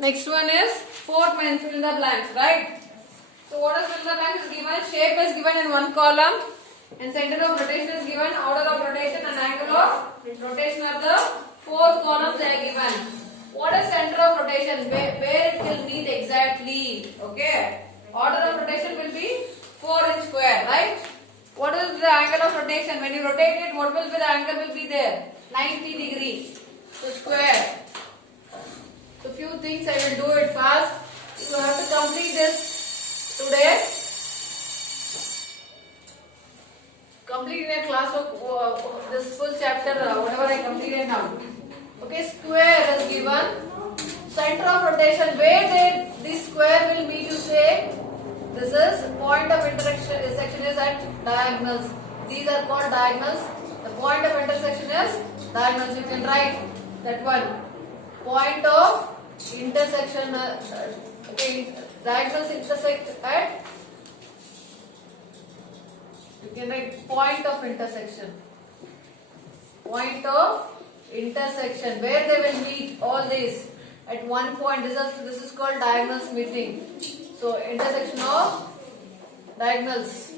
Next one is fourth main, fill in the blanks, right? So what is fill in the blanks is given, shape is given in one column, and center of rotation is given, order of rotation and angle of rotation are the four columns they are given. What is center of rotation? Where it will meet exactly, okay? Order of rotation will be 4-inch square, right? What is the angle of rotation? When you rotate it, what will be the angle will be there? 90 degree. So square. So few things I will do it fast. You have to complete this today. Complete in a class of this full chapter, whatever I completed now. Okay, square is given. Center of rotation, where this square will meet, you say this is point of intersection is at diagonals. These are called diagonals. The point of intersection is diagonals. You can write that one. Point of intersection. Okay, diagonals intersect at. You can write point of intersection. Point of intersection, where they will meet all these at one point. This is called diagonals meeting. So intersection of diagonals.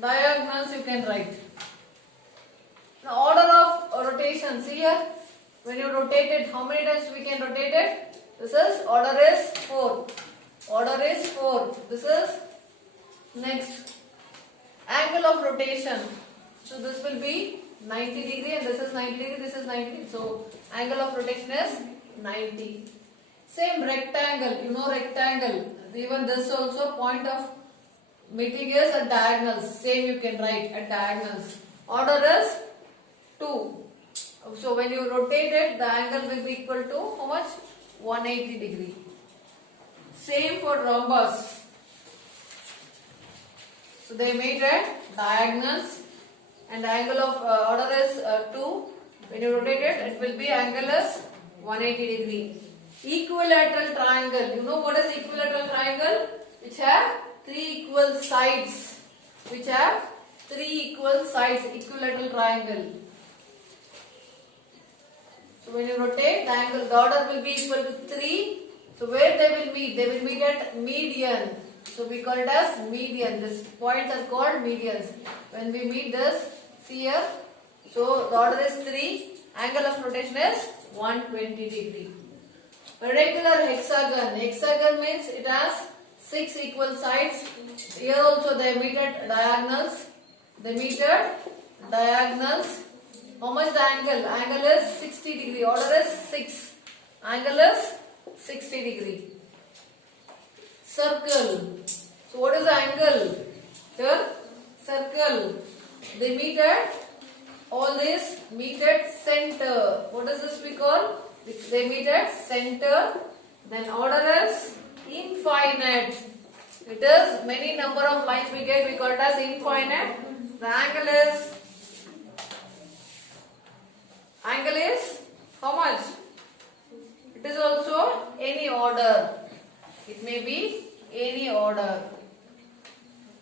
Diagonals you can write. Now order of rotation. See here, when you rotate it, how many times we can rotate it? This is order is 4. Order is 4. This is next. Angle of rotation. So this will be 90 degree and this is 90 degree, this is 90 degree. So angle of rotation is 90. Same rectangle, you know rectangle. Even this also point of meeting is at diagonals. Same you can write at diagonals. Order is 2. So when you rotate it, the angle will be equal to how much? 180 degree. Same for rhombus. So they made at diagonals and the angle of order is 2. When you rotate it, it will be angle is 180 degree. Equilateral triangle. You know what is equilateral triangle? Which have 3 equal sides. Which have 3 equal sides. Equilateral triangle. So when you rotate, the angle, the order will be equal to 3. So where they will meet? They will meet at median. So we call it as median. These points are called medians. When we meet this, see here. So the order is 3. Angle of rotation is 120 degree. A regular hexagon. Hexagon means it has 6 equal sides. Here also they meet at diagonals. They meet at diagonals. How much the angle? Angle is 60 degree. Order is 6. Angle is 60 degree. Circle. So what is the angle? Here, circle. They meet at, all these meet at center. What is this we call? They meet at center. Then order is infinite. It is many number of lines we get. We call it as infinite. The angle is how much? It is also any order. It may be any order.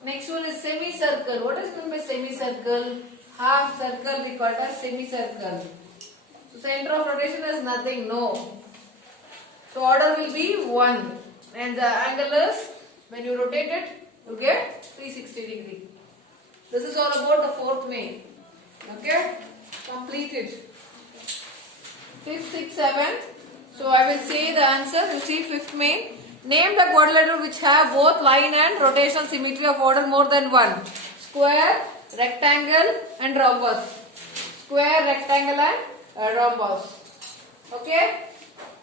Next one is semicircle. What is meant by semicircle? Half circle we call it as semicircle. So center of rotation is nothing, no. So order will be 1. And the angle is, when you rotate it, you get 360 degree. This is all about the fourth main. Okay? Complete it. 5th, 6th, 7th. So I will say the answer. You see 5th main. Name the quadrilateral which have both line and rotational symmetry of order more than 1. Square, rectangle and rhombus. Square, rectangle and rhombus. Okay.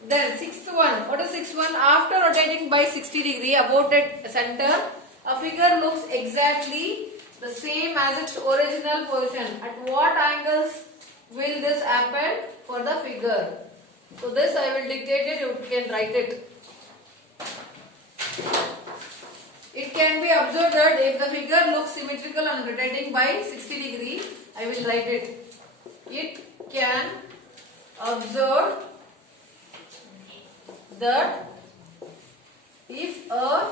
Then 6th one. What is 6th one? After rotating by 60 degree about at center, a figure looks exactly the same as its original position. At what angles will this happen for the figure? So this I will dictate it. You can write it. It can be observed that if the figure looks symmetrical and rotating by 60 degree, I will write it. It can observe that if a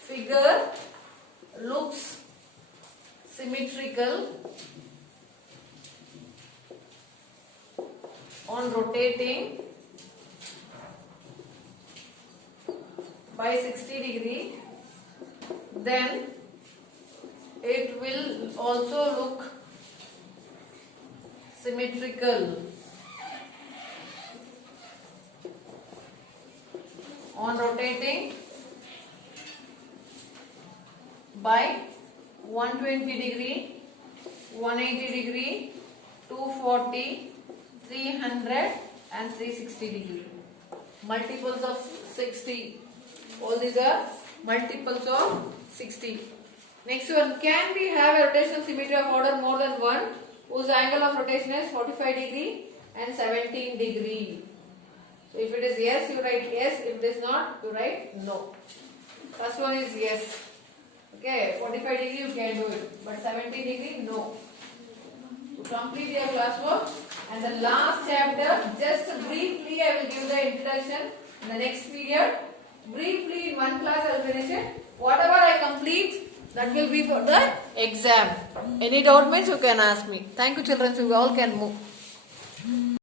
figure looks symmetrical on rotating by 60 degree, then it will also look symmetrical on rotating by 120 degree, 180 degree, 240, 300 and 360 degree. Multiples of 60. All these are multiples of 60. Next one, can we have a rotational symmetry of order more than one whose angle of rotation is 45 degree and 17 degree? So if it is yes, you write yes. If it is not, you write no. First one is yes. Okay, 45 degree you can do it, but 17 degree no. To complete your classwork and the last chapter, just briefly I will give the introduction. In the next period, briefly in one class I will finish it. Whatever I complete, that will be for the exam. Any doubt means you can ask me. Thank you children, so you all can move.